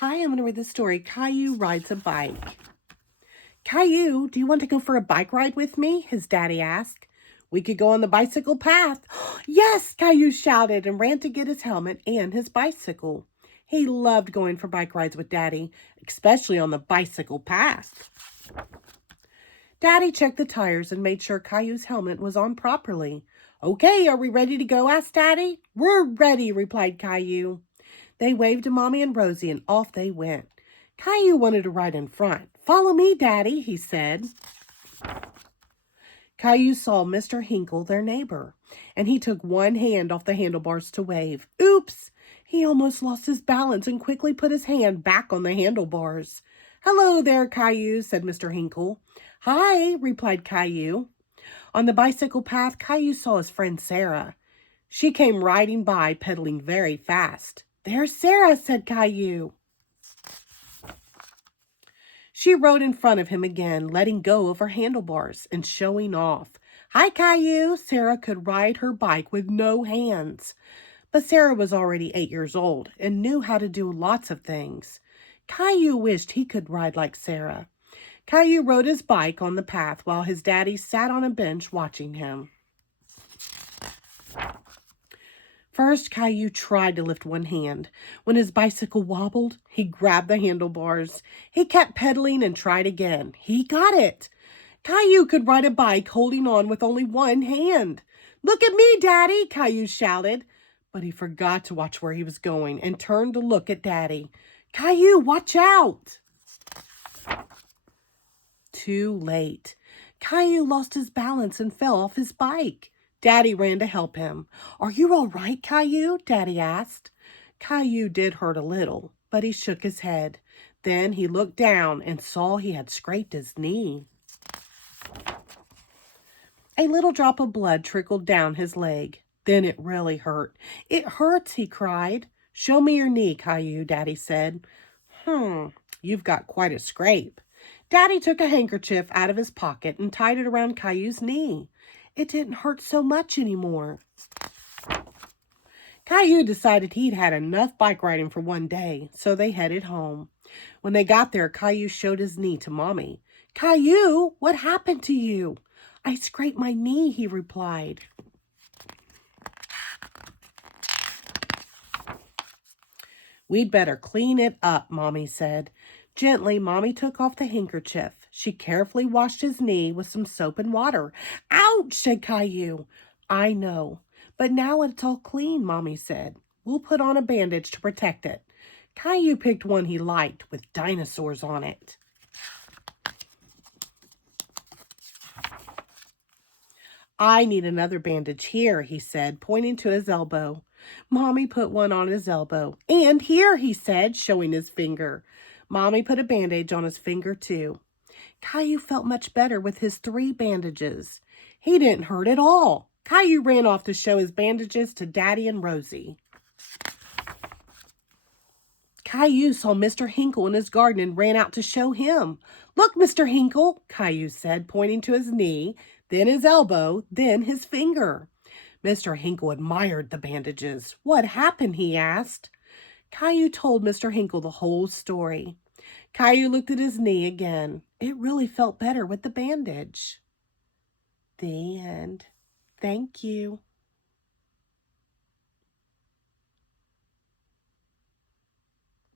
Hi, I'm going to read the story, Caillou Rides a Bike. Caillou, do you want to go for a bike ride with me? His daddy asked. We could go on the bicycle path. Yes, Caillou shouted and ran to get his helmet and his bicycle. He loved going for bike rides with Daddy, especially on the bicycle path. Daddy checked the tires and made sure Caillou's helmet was on properly. Okay, are we ready to go? Asked Daddy. We're ready, replied Caillou. They waved to Mommy and Rosie, and off they went. Caillou wanted to ride in front. Follow me, Daddy, he said. Caillou saw Mr. Hinkle, their neighbor, and he took one hand off the handlebars to wave. Oops! He almost lost his balance and quickly put his hand back on the handlebars. Hello there, Caillou, said Mr. Hinkle. Hi, replied Caillou. On the bicycle path, Caillou saw his friend Sarah. She came riding by, pedaling very fast. There's Sarah, said Caillou. She rode in front of him again, letting go of her handlebars and showing off. Hi, Caillou. Sarah could ride her bike with no hands. But Sarah was already 8 years old and knew how to do lots of things. Caillou wished he could ride like Sarah. Caillou rode his bike on the path while his daddy sat on a bench watching him. First, Caillou tried to lift one hand. When his bicycle wobbled, he grabbed the handlebars. He kept pedaling and tried again. He got it. Caillou could ride a bike holding on with only one hand. Look at me, Daddy, Caillou shouted. But he forgot to watch where he was going and turned to look at Daddy. Caillou, watch out! Too late. Caillou lost his balance and fell off his bike. Daddy ran to help him. Are you all right, Caillou? Daddy asked. Caillou did hurt a little, but he shook his head. Then he looked down and saw he had scraped his knee. A little drop of blood trickled down his leg. Then it really hurt. It hurts, he cried. Show me your knee, Caillou, Daddy said. You've got quite a scrape. Daddy took a handkerchief out of his pocket and tied it around Caillou's knee. It didn't hurt so much anymore. Caillou decided he'd had enough bike riding for one day, so they headed home. When they got there, Caillou showed his knee to Mommy. Caillou, what happened to you? I scraped my knee, he replied. We'd better clean it up, Mommy said. Gently, Mommy took off the handkerchief. She carefully washed his knee with some soap and water. Ouch, said Caillou. I know, but now it's all clean, Mommy said. We'll put on a bandage to protect it. Caillou picked one he liked with dinosaurs on it. I need another bandage here, he said, pointing to his elbow. Mommy put one on his elbow. And here, he said, showing his finger. Mommy put a bandage on his finger, too. Caillou felt much better with his 3 bandages. He didn't hurt at all. Caillou ran off to show his bandages to Daddy and Rosie. Caillou saw Mr. Hinkle in his garden and ran out to show him. Look, Mr. Hinkle, Caillou said, pointing to his knee, then his elbow, then his finger. Mr. Hinkle admired the bandages. What happened, he asked. Caillou told Mr. Hinkle the whole story. Caillou looked at his knee again. It really felt better with the bandage. The end. Thank you.